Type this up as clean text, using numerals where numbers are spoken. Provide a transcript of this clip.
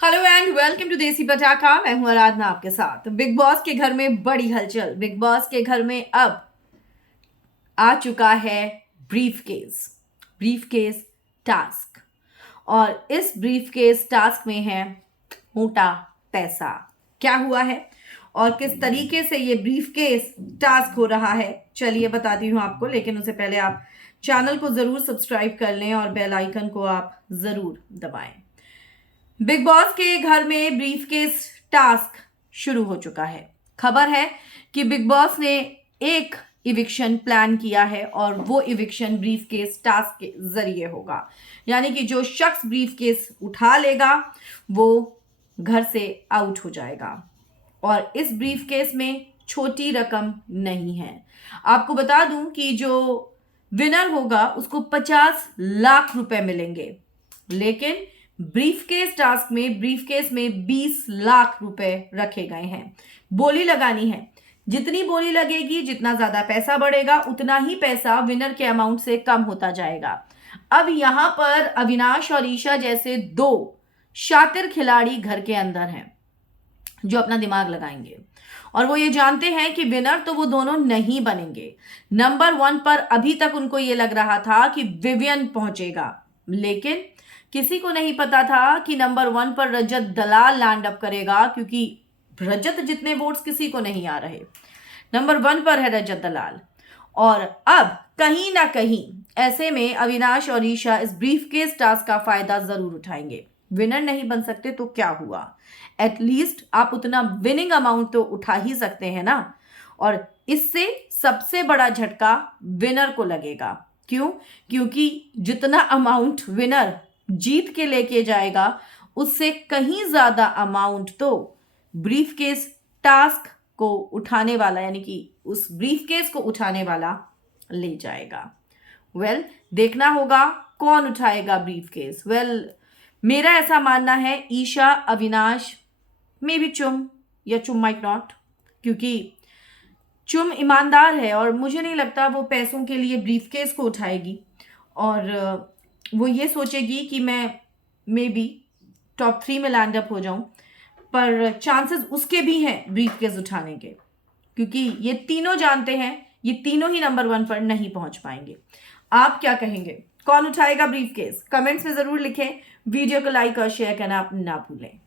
Hello and welcome to देसी पटाखा। मैं हूं आराधना आपके साथ। बिग बॉस के घर में बड़ी हलचल। बिग बॉस के घर में अब आ चुका है ब्रीफ केस टास्क। और इस ब्रीफ केस टास्क में है मोटा पैसा। क्या हुआ है और किस तरीके से ये ब्रीफ केस टास्क हो रहा है, चलिए बताती हूँ आपको। लेकिन उससे पहले आप चैनल को जरूर सब्सक्राइब कर लें और बेल आइकन को आप जरूर दबाएं। बिग बॉस के घर में ब्रीफकेस टास्क शुरू हो चुका है। खबर है कि बिग बॉस ने एक इविक्शन प्लान किया है और वो इविक्शन ब्रीफकेस टास्क के जरिए होगा। यानी कि जो शख्स ब्रीफकेस उठा लेगा वो घर से आउट हो जाएगा। और इस ब्रीफकेस में छोटी रकम नहीं है। आपको बता दूं कि जो विनर होगा उसको 50 लाख रुपए मिलेंगे। लेकिन ब्रीफकेस में 20 लाख रुपए रखे गए हैं। बोली लगानी है। जितनी बोली लगेगी, जितना ज्यादा पैसा बढ़ेगा, उतना ही पैसा विनर के अमाउंट से कम होता जाएगा। अब यहां पर अविनाश और ईशा जैसे दो शातिर खिलाड़ी घर के अंदर हैं जो अपना दिमाग लगाएंगे और वो ये जानते हैं कि विनर तो वो दोनों नहीं बनेंगे। नंबर 1 पर अभी तक उनको ये लग रहा था कि विवियन पहुंचेगा, लेकिन किसी को नहीं पता था कि नंबर 1 पर रजत दलाल लैंड अप करेगा, क्योंकि रजत जितने वोट्स किसी को नहीं आ रहे। नंबर 1 पर है रजत दलाल। और अब कहीं ना कहीं ऐसे में अविनाश और ईशा इस ब्रीफकेस टास्क का फायदा जरूर उठाएंगे। विनर नहीं बन सकते तो क्या हुआ, एटलीस्ट आप उतना विनिंग अमाउंट तो उठा ही सकते हैं ना। और इससे सबसे बड़ा झटका विनर को लगेगा। क्यों? क्योंकि जितना अमाउंट विनर जीत के लेके जाएगा उससे कहीं ज्यादा अमाउंट तो ब्रीफकेस टास्क को उठाने वाला, यानी कि उस ब्रीफकेस को उठाने वाला ले जाएगा। देखना होगा कौन उठाएगा ब्रीफकेस। मेरा ऐसा मानना है ईशा, अविनाश, मे बी चुम, या चुम माइट नॉट, क्योंकि चुम ईमानदार है और मुझे नहीं लगता वो पैसों के लिए ब्रीफकेस को उठाएगी। और वो ये सोचेगी कि मैं मे बी टॉप 3 में लैंड अप हो जाऊं। पर चांसेस उसके भी हैं ब्रीफकेस उठाने के, क्योंकि ये तीनों जानते हैं ये तीनों ही नंबर 1 पर नहीं पहुंच पाएंगे। आप क्या कहेंगे, कौन उठाएगा ब्रीफकेस? कमेंट्स में जरूर लिखें। वीडियो को लाइक और शेयर करना आप ना भूलें।